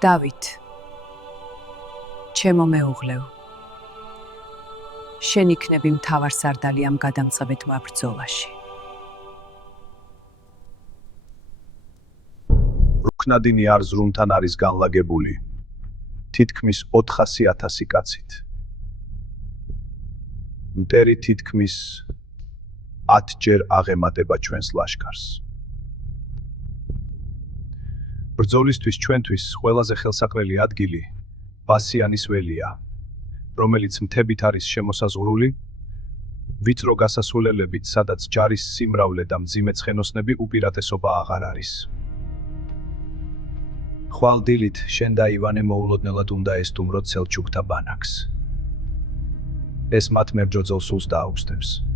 დავით, ჩემო მეუღლევ, შენ იქნები მთავარსარდალი ამ გადამწყვეტ ბრძოლაში. რუქნადინი არ ზრუნთან არის განლაგებული, თითქმის 400,000 კაცით. მტერი თითქმის 10 ჯერ აღემატება ჩვენს ლაშქარს. ბრძოლისთვის ჩვენთვის ყველაზე ხელსაყრელი ადგილი ბასიანის ველია, რომელიც მთებით არის შემოსაზღვრული, ვიწრო გასასვლელებით, სადაც ჯარის სიმრავლე და მძიმე ცხენოსნები უპირატესობა აღარ არის. ხვალ დილით შენ და ივანე მოულოდნელად უნდა ესტუმროთ სელჩუკთა ბანაკს. ეს მათ მებრძოლ სულს დააუგზნებს.